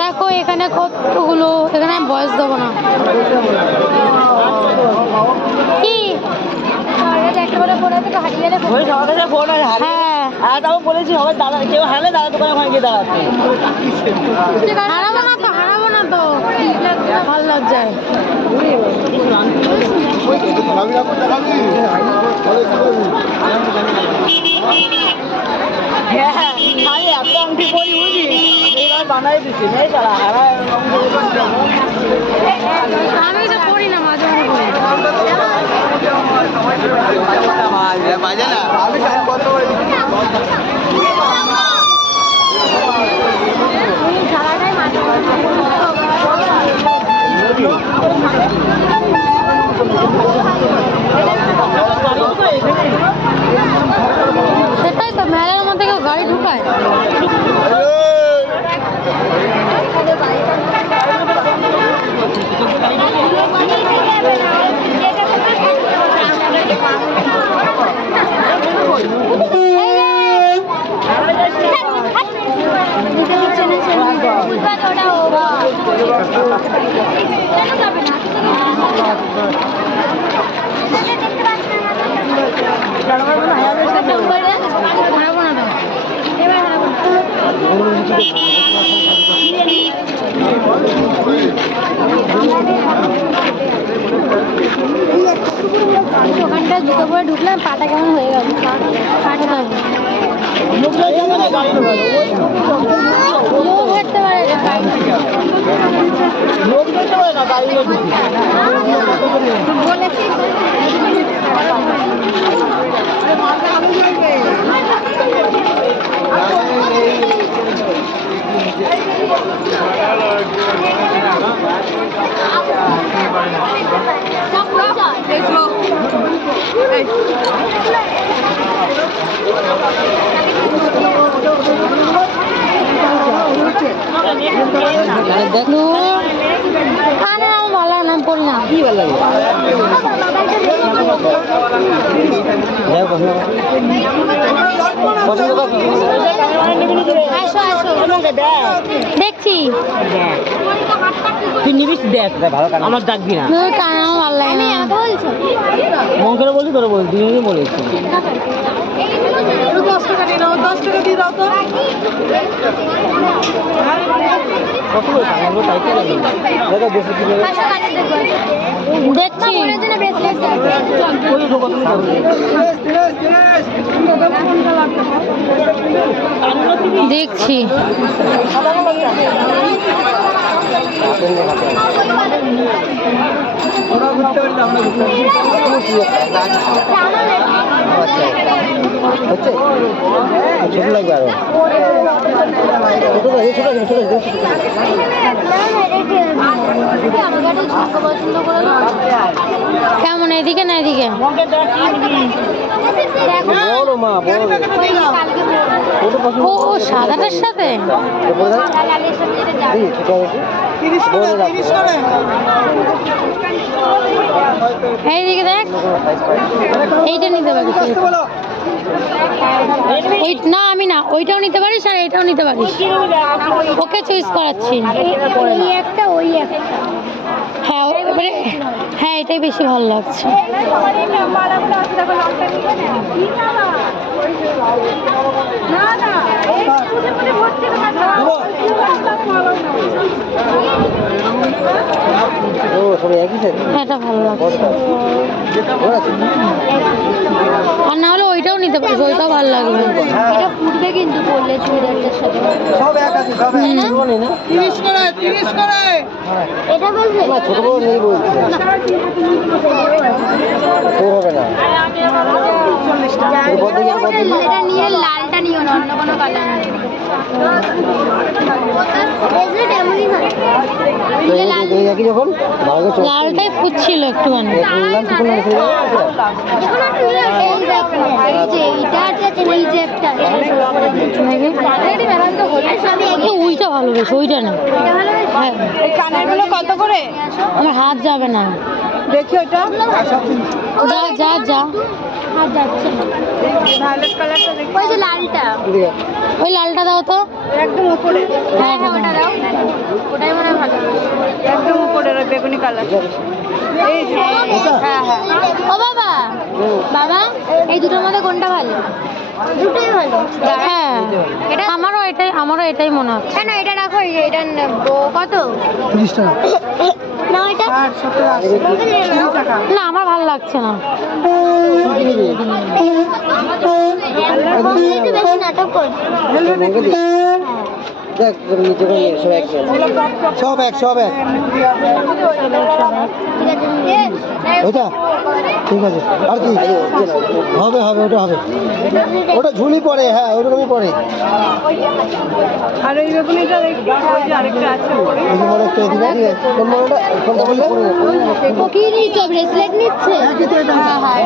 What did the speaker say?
দেখো এখানে কতগুলো, এখানে বয়স দেবো না কি বলেছি হবে দাদা, কেউ হারলে দাদা দোকানে ওখানে গিয়ে দাঁড়াতে। হারাবো না তো ভালো লাগছে। বানাই দিচ্ছি আমি তো পড়ি না, মাঝে মাঝে সেটাই তো, মেলার মধ্যে কেউ গাড়ি ঢুকায়। ওখানটা জুতো পরে ঢুকলাম, পাটা কেমন হয়ে গেল। লোক হাঁটতে পারে ভালো নাম পড়ি না। কি ভালো লাগে দেখছি, তুই নিবিস দেখ ভালো, আমার ডাকবি না, কানা ভালো লাগে না। মন করে বলছি, তোরা বলছি, দুজনে বলেছি। 10 টাকা দিয়ে দাও, 10 টাকা দিয়ে দাও তো। দেখছি দেখছি ছোট লাগবে আরো, কেমন এদিকে না এদিকে? ও সাদাটার সাথে এইদিকে দেখ, এইটা নিতে পারিস। না আমি না, ওইটাও নিতে পারিস আর এইটাও নিতে পারিস। ওকে চয়েস করাচ্ছি। একটা ওই একটা, হ্যাঁ এবারে হ্যাঁ এটাই বেশি ভালো লাগছে। এটা ভালো লাগছে। আর না হলে ওইটাও নিতে পারিস, ওইটাও ভালো লাগবে। এটা ফুটবে কিন্তু পড়লে চুড়িদারটার সাথে। সব এক আছে, সব এক না 30 করে 30 করে। এটা বলছে না ছোট বড় নেই বলছে, তো হবে না। এটা নিয়ে লালটা নিও না, অন্য কোনো কালার না। লালটাই ফুটছিল একটুখানি। দেখি ওইটা ভালো বেশ, ওইটা নেই। হ্যাঁ এই কানের গুলো কত করে? আমার হাত যাবে না। দেখি ওটা যা যা যা হাত যাচ্ছে না। ভায়োলেট কালারটা দেখি। ওই যে লালটা, ওই লালটা দাও তো। একদম উপরে, হ্যাঁ হ্যাঁ ওটা দাও, ওটাই মনে হয় ভালো। একদম উপরের ওই বেগুনি কালার। এই যে হ্যাঁ হ্যাঁ ও বাবা, বাবা এই দুটোর মধ্যে কোনটা ভালো? দুটোই ভালো। হ্যাঁ এটা আমারও এটাই মনে হচ্ছে। কেন এটা রাখো, এটা কত? 30 টাকা। না এটা 60 80 টাকা। না আমার ভালো লাগছে না। বেশি নাটক করছে। দেখ নিচে করে সব এক সব এক ওইটা ঠিক আছে। আর কি হবে হবে ওটা হবে, ওটা ঝুলি পড়ে, হ্যাঁ ওরকমই পড়ে। আর এই বেগুনিটা দেখি, ওই যে আরেকটা আছে উপরে। এই যে মনে হচ্ছে এদিকে কোন মনেটা কোনটা বললে? কি নিচ্ছে? ব্রেসলেট নিচ্ছে? হ্যাঁ হ্যাঁ